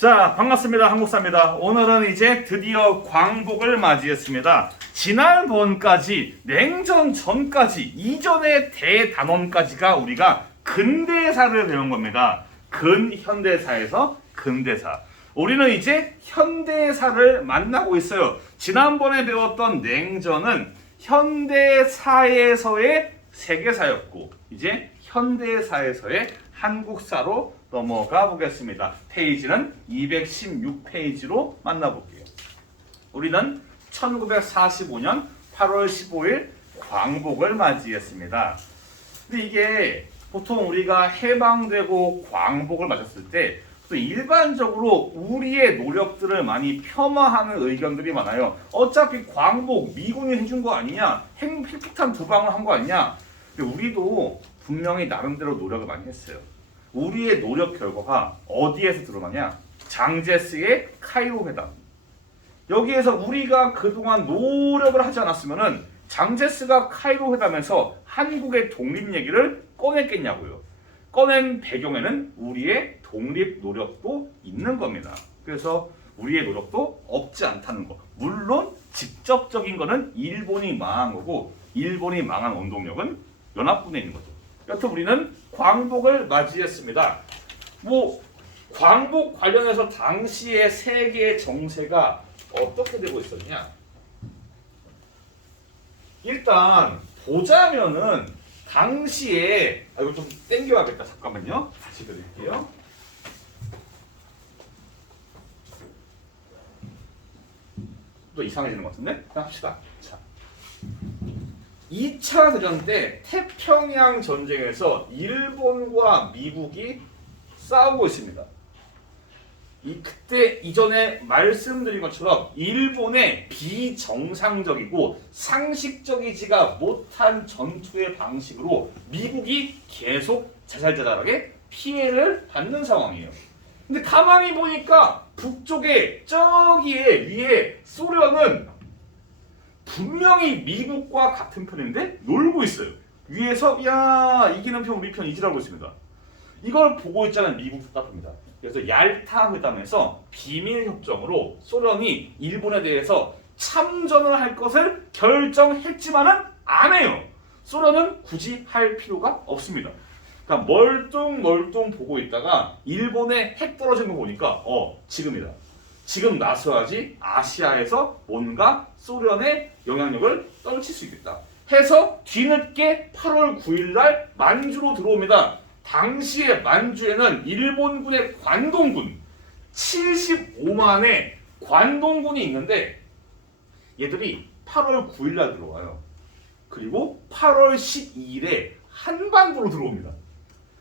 자, 반갑습니다. 한국사입니다. 오늘은 이제 드디어 광복을 맞이했습니다. 지난번까지 냉전 전까지 이전의 대단원까지가 우리가 근대사를 배운 겁니다. 근현대사에서 근대사. 우리는 이제 현대사를 만나고 있어요. 지난번에 배웠던 냉전은 현대사에서의 세계사였고 이제 현대사에서의 한국사로 넘어가 보겠습니다. 페이지는 216페이지로 만나볼게요. 우리는 1945년 8월 15일 광복을 맞이했습니다. 근데 이게 보통 우리가 해방되고 광복을 맞았을 때 또 일반적으로 우리의 노력들을 많이 폄하하는 의견들이 많아요. 어차피 광복 미군이 해준 거 아니냐? 핵폭탄 두 방울 한 거 아니냐? 근데 우리도 분명히 나름대로 노력을 많이 했어요. 우리의 노력 결과가 어디에서 드러나냐? 장제스의 카이로 회담. 여기에서 우리가 그동안 노력을 하지 않았으면은 장제스가 카이로 회담에서 한국의 독립 얘기를 꺼냈겠냐고요. 꺼낸 배경에는 우리의 독립 노력도 있는 겁니다. 그래서 우리의 노력도 없지 않다는 거. 물론 직접적인 거는 일본이 망한 거고 일본이 망한 원동력은 연합군에 있는 거죠. 여튼 우리는 광복을 맞이했습니다. 광복 관련해서 당시의 세계 정세가 어떻게 되고 있었냐? 일단 보자면은 당시에 이거 좀 땡겨야겠다. 잠깐만요. 다시 그릴게요. 또 이상해지는 것 같은데? 그냥 합시다. 자. 2차 대전 때 태평양 전쟁에서 일본과 미국이 싸우고 있습니다. 그때 이전에 말씀드린 것처럼 일본의 비정상적이고 상식적이지가 못한 전투의 방식으로 미국이 계속 자잘자잘하게 피해를 받는 상황이에요. 근데 가만히 보니까 북쪽에 저기에 위에 소련은 분명히 미국과 같은 편인데 놀고 있어요. 위에서 야 이기는 편 우리 편 이지라고 있습니다. 이걸 보고 있자는 미국 답답합니다. 그래서 얄타 회담에서 비밀 협정으로 소련이 일본에 대해서 참전을 할 것을 결정했지만은 안 해요. 소련은 굳이 할 필요가 없습니다. 그러니까 멀뚱멀뚱 보고 있다가 일본에 핵 떨어진 거 보니까 지금이다. 지금 나서야지 아시아에서 뭔가 소련의 영향력을 떨칠 수 있겠다. 해서 뒤늦게 8월 9일 날 만주로 들어옵니다. 당시에 만주에는 일본군의 관동군 75만의 관동군이 있는데 얘들이 8월 9일 날 들어와요. 그리고 8월 12일에 한반도로 들어옵니다.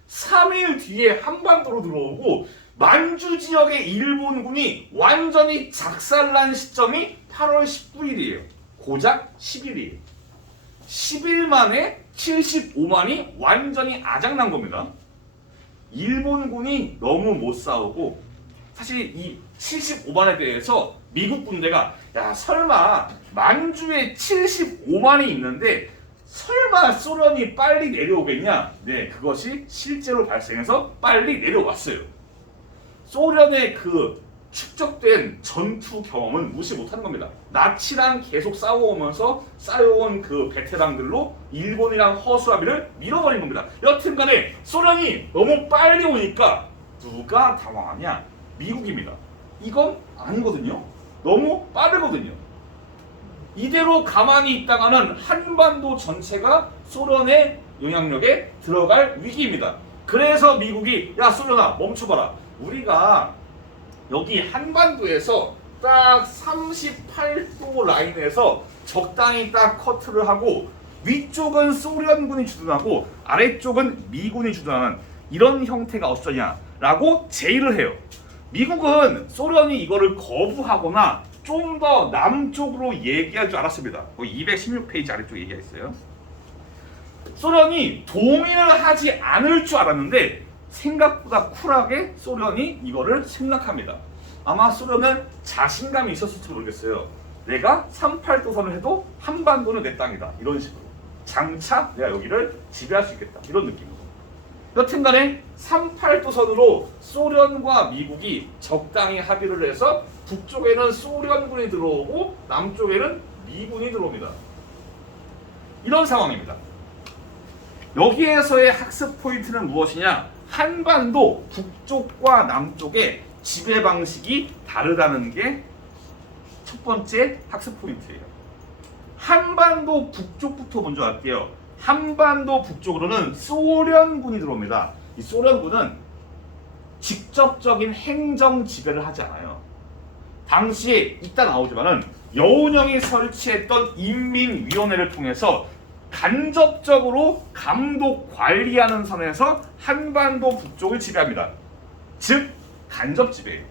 3일 뒤에 한반도로 들어오고 만주 지역의 일본군이 완전히 작살난 시점이 8월 19일이에요. 고작 10일이에요. 10일 만에 75만이 완전히 아작난 겁니다. 일본군이 너무 못 싸우고 사실 이 75만에 대해서 미국 군대가 야 설마 만주에 75만이 있는데 설마 소련이 빨리 내려오겠냐? 네, 그것이 실제로 발생해서 빨리 내려왔어요. 소련의 그 축적된 전투 경험은 무시 못하는 겁니다. 나치랑 계속 싸워오면서 쌓여온 그 베테랑들로 일본이랑 허수아비를 밀어버린 겁니다. 여튼간에 소련이 너무 빨리 오니까 누가 당황하냐? 미국입니다. 이건 아니거든요. 너무 빠르거든요. 이대로 가만히 있다가는 한반도 전체가 소련의 영향력에 들어갈 위기입니다. 그래서 미국이 야 소련아 멈춰봐라. 우리가 여기 한반도에서 딱 38도 라인에서 적당히 딱 커트를 하고 위쪽은 소련군이 주둔하고 아래쪽은 미군이 주둔하는 이런 형태가 어쩌냐라고 제의를 해요. 미국은 소련이 이거를 거부하거나 좀 더 남쪽으로 얘기할 줄 알았습니다. 216페이지 아래쪽 얘기가 있어요. 소련이 동의를 하지 않을 줄 알았는데 생각보다 쿨하게 소련이 이거를 승낙합니다. 아마 소련은 자신감이 있었을지 모르겠어요. 내가 38도선을 해도 한반도는 내 땅이다. 이런 식으로. 장차 내가 여기를 지배할 수 있겠다. 이런 느낌으로. 여튼간에 38도선으로 소련과 미국이 적당히 합의를 해서 북쪽에는 소련군이 들어오고 남쪽에는 미군이 들어옵니다. 이런 상황입니다. 여기에서의 학습 포인트는 무엇이냐? 한반도 북쪽과 남쪽의 지배 방식이 다르다는 게 첫 번째 학습 포인트예요. 한반도 북쪽부터 먼저 할게요. 한반도 북쪽으로는 소련군이 들어옵니다. 이 소련군은 직접적인 행정 지배를 하지 않아요. 당시에 이따 나오지만은 여운형이 설치했던 인민위원회를 통해서 간접적으로 감독 관리하는 선에서 한반도 북쪽을 지배합니다. 즉 간접 지배예요.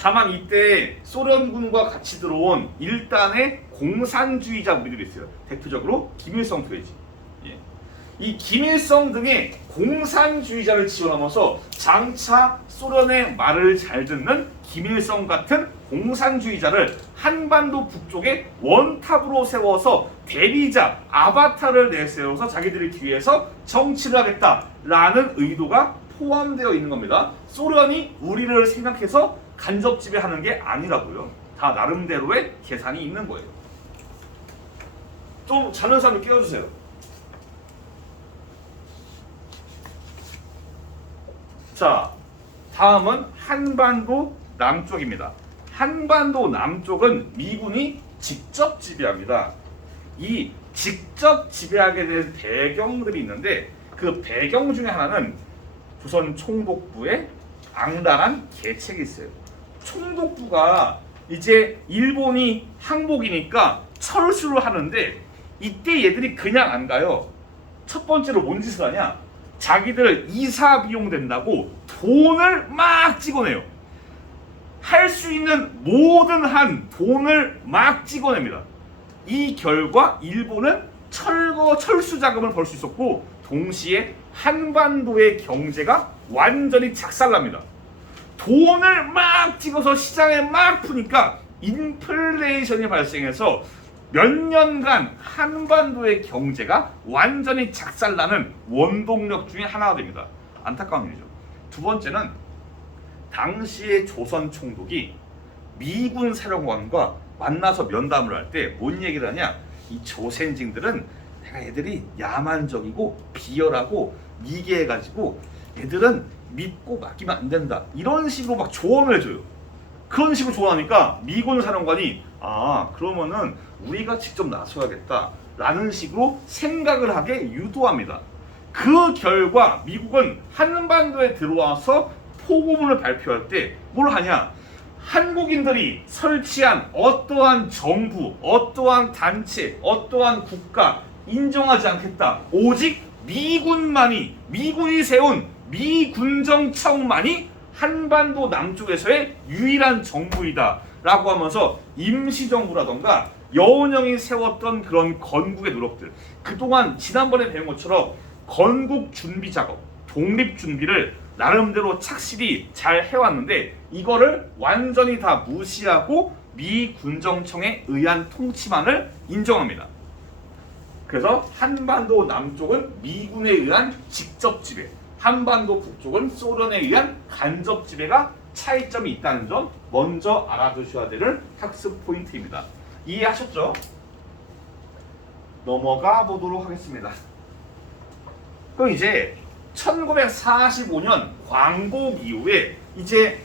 다만 이때 소련군과 같이 들어온 일단의 공산주의자 무리들이 있어요. 대표적으로 김일성 퇴지. 이 김일성 등의 공산주의자를 지원하면서 장차 소련의 말을 잘 듣는 김일성 같은 공산주의자를 한반도 북쪽에 원탑으로 세워서 대리자 아바타를 내세워서 자기들이 뒤에서 정치를 하겠다라는 의도가 포함되어 있는 겁니다. 소련이 우리를 생각해서 간접 지배하는 게 아니라고요. 다 나름대로의 계산이 있는 거예요. 좀 자는 사람을 깨워주세요. 자, 다음은 한반도 남쪽입니다. 한반도 남쪽은 미군이 직접 지배합니다. 이 직접 지배하게 된 배경들이 있는데 그 배경 중에 하나는 조선 총독부의 악랄한 계책이 있어요. 총독부가 이제 일본이 항복이니까 철수를 하는데 이때 얘들이 그냥 안 가요. 첫 번째로 뭔 짓을 하냐? 자기들 이사 비용 된다고 돈을 막 찍어내요. 할 수 있는 모든 한 돈을 막 찍어냅니다. 이 결과 일본은 철수 자금을 벌 수 있었고 동시에 한반도의 경제가 완전히 작살납니다. 돈을 막 찍어서 시장에 막 푸니까 인플레이션이 발생해서 몇 년간 한반도의 경제가 완전히 작살나는 원동력 중에 하나가 됩니다. 안타까운 일이죠. 두 번째는 당시의 조선 총독이 미군 사령관과 만나서 면담을 할 때 뭔 얘기를 하냐? 이 조센징들은 내가 애들이 야만적이고 비열하고 미개해가지고 애들은 믿고 맡기면 안 된다. 이런 식으로 막 조언을 해줘요. 그런 식으로 조언하니까 미군 사령관이 그러면은 우리가 직접 나서야겠다 라는 식으로 생각을 하게 유도합니다. 그 결과 미국은 한반도에 들어와서 포고문을 발표할 때 뭘 하냐? 한국인들이 설치한 어떠한 정부, 어떠한 단체, 어떠한 국가 인정하지 않겠다. 오직 미군이 세운 미군정청만이 한반도 남쪽에서의 유일한 정부이다 라고 하면서 임시정부라던가 여운형이 세웠던 그런 건국의 노력들, 그동안 지난번에 배운 것처럼 건국 준비 작업, 독립 준비를 나름대로 착실히 잘 해왔는데 이거를 완전히 다 무시하고 미군정청에 의한 통치만을 인정합니다. 그래서 한반도 남쪽은 미군에 의한 직접 지배, 한반도 북쪽은 소련에 의한 간접 지배가 차이점이 있다는 점 먼저 알아두셔야 될 학습 포인트입니다. 이해하셨죠? 넘어가 보도록 하겠습니다. 그럼 이제 1945년 광복 이후에 이제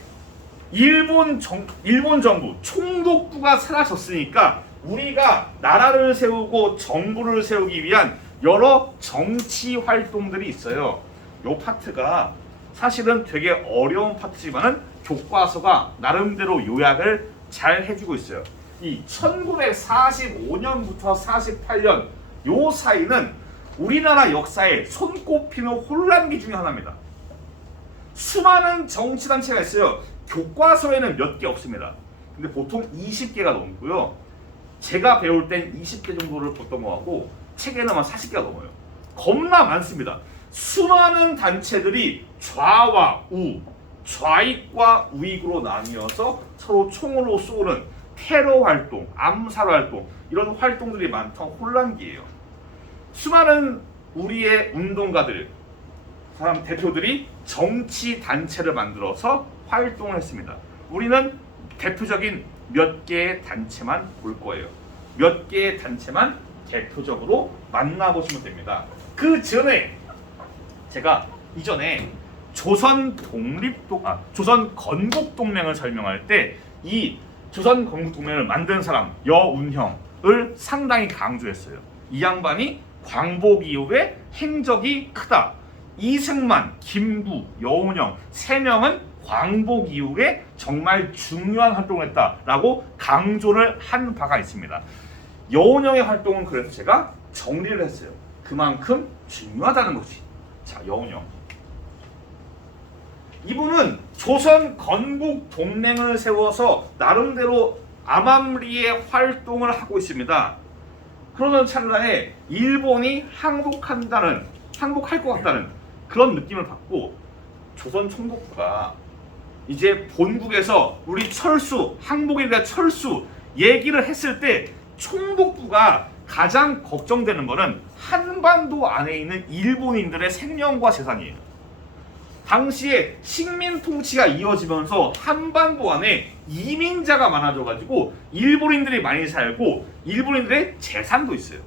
일본 정부 총독부가 사라졌으니까 우리가 나라를 세우고 정부를 세우기 위한 여러 정치 활동들이 있어요. 요 파트가 사실은 되게 어려운 파트지만은 교과서가 나름대로 요약을 잘 해주고 있어요. 이 1945년부터 48년 요 사이는 우리나라 역사에 손꼽히는 혼란기 중에 하나입니다. 수많은 정치단체가 있어요. 교과서에는 몇 개 없습니다. 근데 보통 20개가 넘고요. 제가 배울 땐 20개 정도를 봤던 거 같고 책에는 한 40개가 넘어요. 겁나 많습니다. 수많은 단체들이 좌와 우, 좌익과 우익으로 나뉘어서 서로 총으로 쏘는 테러 활동, 암살 활동 이런 활동들이 많던 혼란기예요. 수많은 우리의 운동가들, 사람 대표들이 정치 단체를 만들어서 활동을 했습니다. 우리는 대표적인 몇 개의 단체만 볼 거예요. 몇 개의 단체만 대표적으로 만나보시면 됩니다. 그 전에 제가 이전에 조선 건국동맹을 설명할 때 이 조선 건국동맹을 만든 사람 여운형을 상당히 강조했어요. 이 양반이 광복 이후에 행적이 크다. 이승만, 김구, 여운형 3명은 광복 이후에 정말 중요한 활동을 했다라고 강조를 한 바가 있습니다. 여운형의 활동은 그래서 제가 정리를 했어요. 그만큼 중요하다는 거지. 자, 여운형. 이분은 조선 건국 동맹을 세워서 나름대로 암암리의 활동을 하고 있습니다. 그러는 찰나에 일본이 항복할 것 같다는 그런 느낌을 받고 조선 총독부가 이제 본국에서 우리 항복에 대한 철수 얘기를 했을 때 총독부가 가장 걱정되는 것은 한반도 안에 있는 일본인들의 생명과 재산이에요. 당시에 식민 통치가 이어지면서 한반도 안에 이민자가 많아져가지고 일본인들이 많이 살고 일본인들의 재산도 있어요.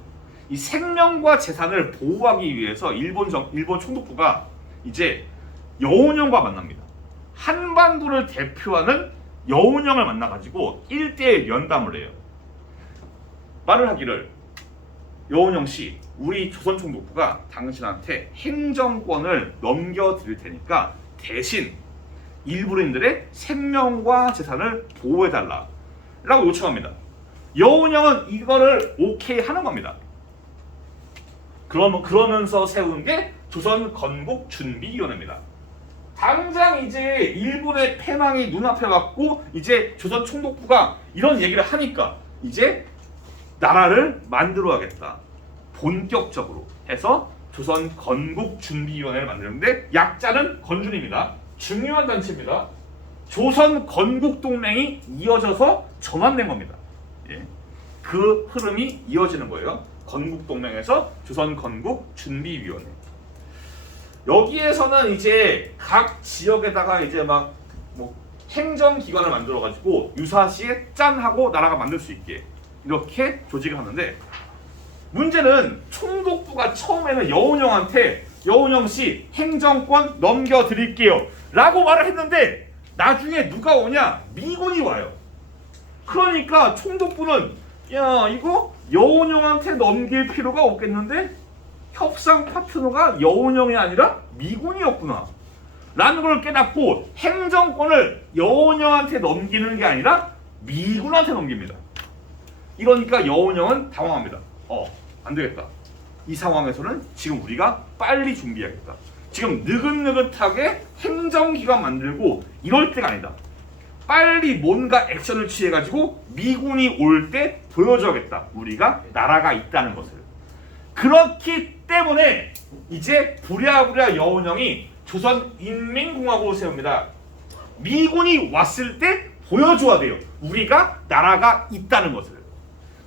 이 생명과 재산을 보호하기 위해서 일본 총독부가 이제 여운형과 만납니다. 한반도를 대표하는 여운형을 만나가지고 1대1 면담을 해요. 말을 하기를, 여운형 씨, 우리 조선 총독부가 당신한테 행정권을 넘겨드릴 테니까 대신 일본인들의 생명과 재산을 보호해달라 라고 요청합니다. 여운형은 이거를 오케이 하는 겁니다. 그러면서 세운 게 조선 건국 준비위원회입니다. 당장 이제 일본의 패망이 눈앞에 왔고 이제 조선 총독부가 이런 얘기를 하니까 이제 나라를 만들어야겠다. 본격적으로 해서 조선 건국 준비위원회를 만드는데 약자는 건준입니다. 중요한 단체입니다. 조선 건국 동맹이 이어져서 전환된 겁니다. 예. 그 흐름이 이어지는 거예요. 건국 동맹에서 조선 건국 준비위원회. 여기에서는 이제 각 지역에다가 이제 막 뭐 행정기관을 만들어 가지고 유사시에 짠 하고 나라가 만들 수 있게 이렇게 조직을 하는데, 문제는 총독부가 처음에는 여운형 씨 행정권 넘겨드릴게요 라고 말을 했는데 나중에 누가 오냐? 미군이 와요. 그러니까 총독부는 야, 이거 여운형한테 넘길 필요가 없겠는데 협상 파트너가 여운형이 아니라 미군이었구나 라는 걸 깨닫고 행정권을 여운형한테 넘기는 게 아니라 미군한테 넘깁니다. 이러니까 여운형은 당황합니다. 안 되겠다. 이 상황에서는 지금 우리가 빨리 준비해야겠다. 지금 느긋느긋하게 행정기관 만들고 이럴 때가 아니다. 빨리 뭔가 액션을 취해가지고 미군이 올 때 보여줘야겠다. 우리가 나라가 있다는 것을. 그렇기 때문에 이제 부랴부랴 여운형이 조선인민공화국을 세웁니다. 미군이 왔을 때 보여줘야 돼요. 우리가 나라가 있다는 것을.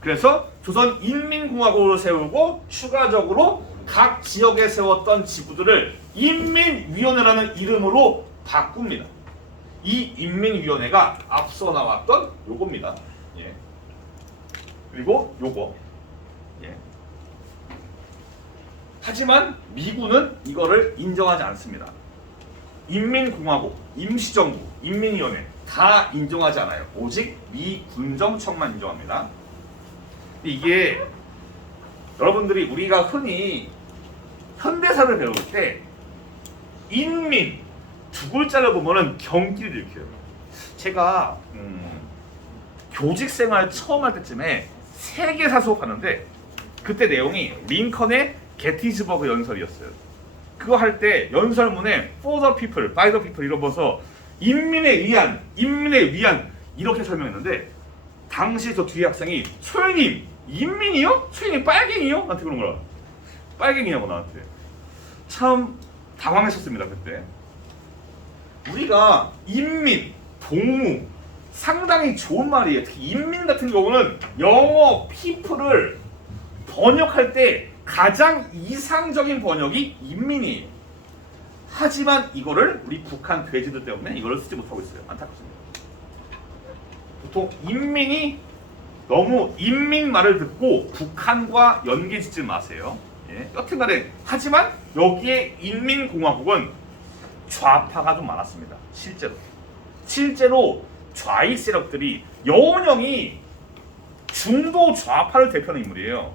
그래서 조선인민공화국을 세우고 추가적으로 각 지역에 세웠던 지부들을 인민위원회라는 이름으로 바꿉니다. 이 인민위원회가 앞서 나왔던 요겁니다. 예. 그리고 요거. 예. 하지만 미군은 이거를 인정하지 않습니다. 인민공화국, 임시정부, 인민위원회 다 인정하지 않아요. 오직 미군정청만 인정합니다. 이게 여러분들이 우리가 흔히 현대사를 배울 때 인민 두 글자를 보면은 경기를 일으켜요. 제가 교직생활 처음 할 때쯤에 세계사 수업하는데 그때 내용이 링컨의 게티즈버그 연설이었어요. 그거 할 때 연설문에 for the people, by the people 이러면서 인민에 의한, 인민에 위한 이렇게 설명했는데 당시 저 뒤에 학생이 소연님 인민이요? 소연님 빨갱이요? 나한테 그런 거라. 빨갱이냐고 나한테. 참 당황했었습니다 그때. 우리가 인민, 동무 상당히 좋은 말이에요. 특히 인민 같은 경우는 영어 people을 번역할 때 가장 이상적인 번역이 인민이에요. 하지만 이거를 우리 북한 돼지들 때문에 이거를 쓰지 못하고 있어요. 안타깝습니다. 보통 인민이 너무 인민 말을 듣고 북한과 연계 짓지 마세요. 예, 여튼간에 하지만 여기에 인민공화국은 좌파가 좀 많았습니다. 실제로 좌익 세력들이 여운형이 중도 좌파를 대표하는 인물이에요.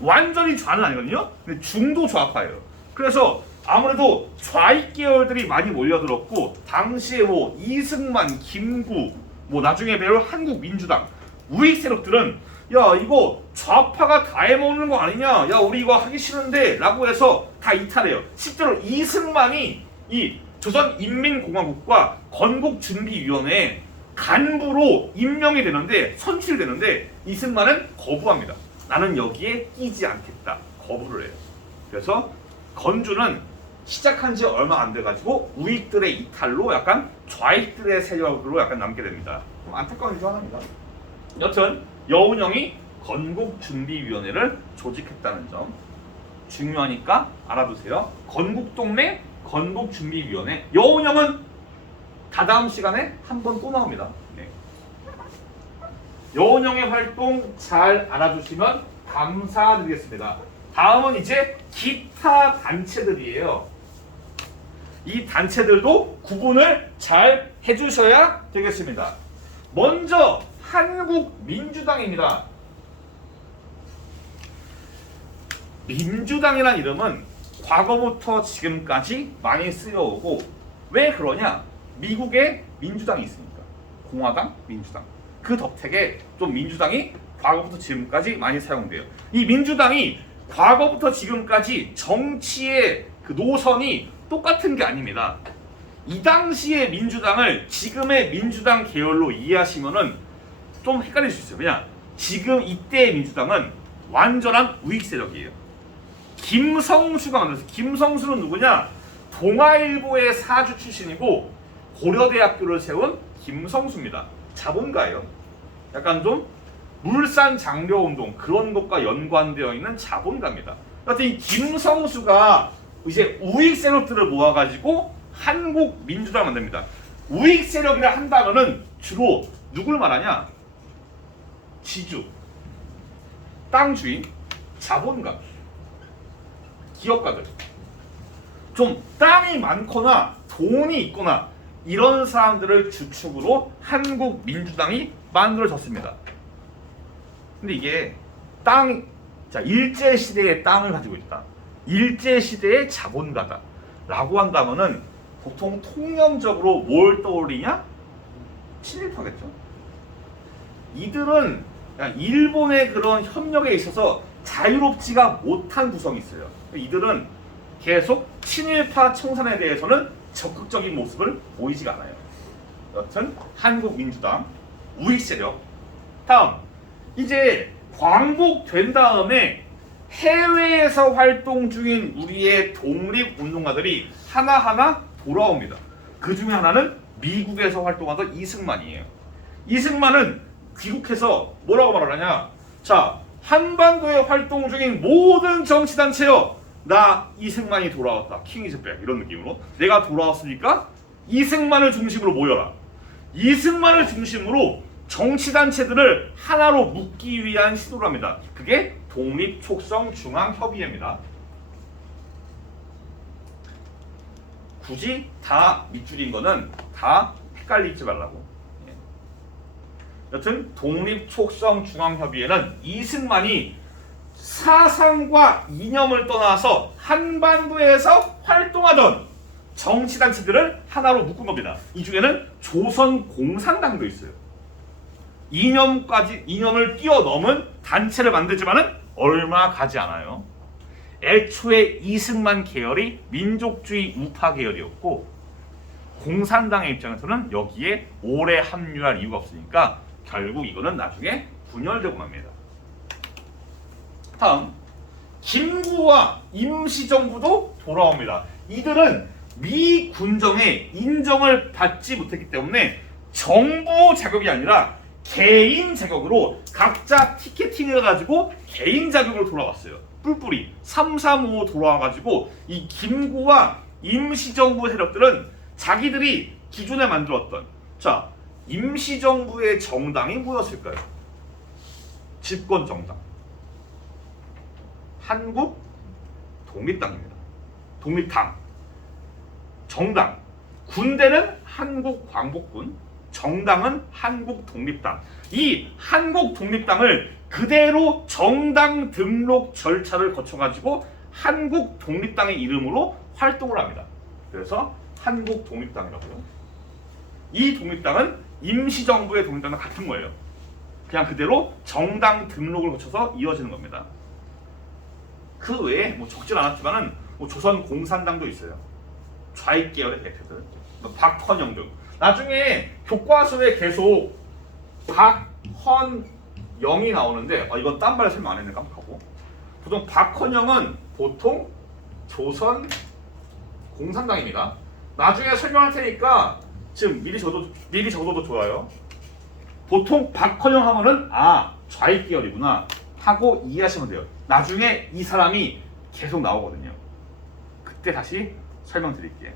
완전히 좌는 아니거든요. 근데 중도 좌파예요. 그래서 아무래도 좌익 계열들이 많이 몰려들었고 당시에 뭐 이승만, 김구, 뭐 나중에 배울 한국민주당, 우익 세력들은 야 이거 좌파가 다 해먹는 거 아니냐, 야 우리 이거 하기 싫은데 라고 해서 다 이탈해요. 실제로 이승만이 이 조선인민공화국과 건국준비위원회 간부로 임명이 되는데 선출되는데 이승만은 거부합니다. 나는 여기에 끼지 않겠다. 거부를 해요. 그래서 건주는 시작한 지 얼마 안 돼가지고 우익들의 이탈로 약간 좌익들의 세력으로 약간 남게 됩니다. 좀 안타까운 일 중 하나입니다. 여튼 여운형이 건국준비위원회를 조직했다는 점 중요하니까 알아두세요. 건국동맹 건국준비위원회. 여운형은 다다음 시간에 한 번 또 나옵니다. 네. 여운형의 활동 잘 알아주시면 감사드리겠습니다. 다음은 이제 기타 단체들이에요. 이 단체들도 구분을 잘 해주셔야 되겠습니다. 먼저 한국민주당입니다. 민주당이란 이름은 과거부터 지금까지 많이 쓰여오고 왜 그러냐? 미국에 민주당이 있으니까. 공화당, 민주당. 그 덕택에 좀 민주당이 과거부터 지금까지 많이 사용돼요. 이 민주당이 과거부터 지금까지 정치의 그 노선이 똑같은 게 아닙니다. 이 당시의 민주당을 지금의 민주당 계열로 이해하시면은 좀 헷갈릴 수 있어요. 그냥 지금 이때의 민주당은 완전한 우익 세력이에요. 김성수가 만들었어요. 김성수는 누구냐? 동아일보의 사주 출신이고 고려대학교를 세운 김성수입니다. 자본가예요. 약간 좀 물산 장려운동 그런 것과 연관되어 있는 자본가입니다. 하여튼 이 김성수가 이제 우익 세력들을 모아가지고 한국 민주당을 만듭니다. 우익 세력이라 한다면은 주로 누굴 말하냐? 지주, 땅주인, 자본가, 기업가들. 좀 땅이 많거나 돈이 있거나 이런 사람들을 주축으로 한국 민주당이 만들어졌습니다. 근데 이게 일제 시대의 땅을 가지고 있다. 일제 시대의 자본가다. 라고 한다면은 보통 통념적으로 뭘 떠올리냐? 친일파겠죠. 이들은 일본의 그런 협력에 있어서 자유롭지가 못한 구성이 있어요. 이들은 계속 친일파 청산에 대해서는 적극적인 모습을 보이지가 않아요. 여튼 한국민주당 우익 세력. 다음 이제 광복된 다음에 해외에서 활동 중인 우리의 독립운동가들이 하나하나 돌아옵니다. 그 중에 하나는 미국에서 활동하던 이승만이에요. 이승만은 귀국해서 뭐라고 말하냐? 자, 한반도에 활동 중인 모든 정치단체요, 나 이승만이 돌아왔다. 킹 이즈 백 이런 느낌으로 내가 돌아왔으니까 이승만을 중심으로 모여라. 이승만을 중심으로 정치단체들을 하나로 묶기 위한 시도를 합니다. 그게 독립촉성중앙협의회입니다. 굳이 다 밑줄인 거는 다 헷갈리지 말라고. 여튼 독립촉성중앙협의회는 이승만이 사상과 이념을 떠나서 한반도에서 활동하던 정치단체들을 하나로 묶은 겁니다. 이 중에는 조선공산당도 있어요. 이념을 뛰어넘은 단체를 만들지만은 얼마 가지 않아요. 애초에 이승만 계열이 민족주의 우파 계열이었고 공산당의 입장에서는 여기에 오래 합류할 이유가 없으니까 결국 이거는 나중에 분열되고 맙니다. 다음 김구와 임시정부도 돌아옵니다. 이들은 미 군정의 인정을 받지 못했기 때문에 정부 자격이 아니라 개인 자격으로 각자 티켓팅을 가지고 개인 자격으로 돌아왔어요. 뿔뿔이 335 돌아와가지고 이 김구와 임시정부 세력들은 자기들이 기존에 만들었던 자 임시정부의 정당이 뭐였을까요? 집권정당 한국 독립당입니다. 독립당 정당 군대는 한국광복군 정당은 한국독립당 이 한국독립당을 그대로 정당 등록 절차를 거쳐가지고 한국독립당의 이름으로 활동을 합니다. 그래서 한국독립당이라고요. 이 독립당은 임시정부의 독립당과 같은 거예요. 그냥 그대로 정당 등록을 거쳐서 이어지는 겁니다. 그 외에 뭐 적진 않았지만은 뭐 조선공산당도 있어요. 좌익 계열의 대표들, 박헌영 등. 나중에 교과서에 계속 박헌영이 나오는데 이건 딴 말 설명 안 했네 깜빡하고. 보통 박헌영은 보통 조선 공산당입니다. 나중에 설명할 테니까 지금 미리 적어도 좋아요. 보통 박헌영 하면은 좌익 계열이구나 하고 이해하시면 돼요. 나중에 이 사람이 계속 나오거든요. 그때 다시 설명드릴게요.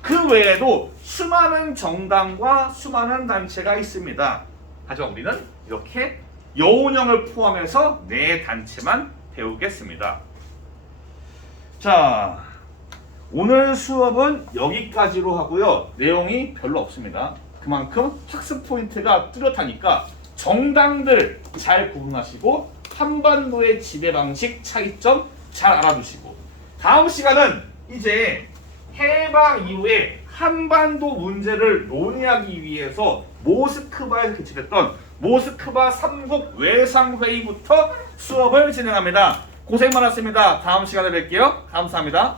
그 외에도 수많은 정당과 수많은 단체가 있습니다. 하지만 우리는 이렇게 여운형을 포함해서 4단체만 배우겠습니다. 자, 오늘 수업은 여기까지로 하고요. 내용이 별로 없습니다. 그만큼 학습 포인트가 뚜렷하니까 정당들 잘 구분하시고 한반도의 지배 방식 차이점 잘 알아두시고 다음 시간은 이제 해방 이후에 한반도 문제를 논의하기 위해서 모스크바에서 개최됐던 모스크바 3국 외상회의부터 수업을 진행합니다. 고생 많았습니다. 다음 시간에 뵐게요. 감사합니다.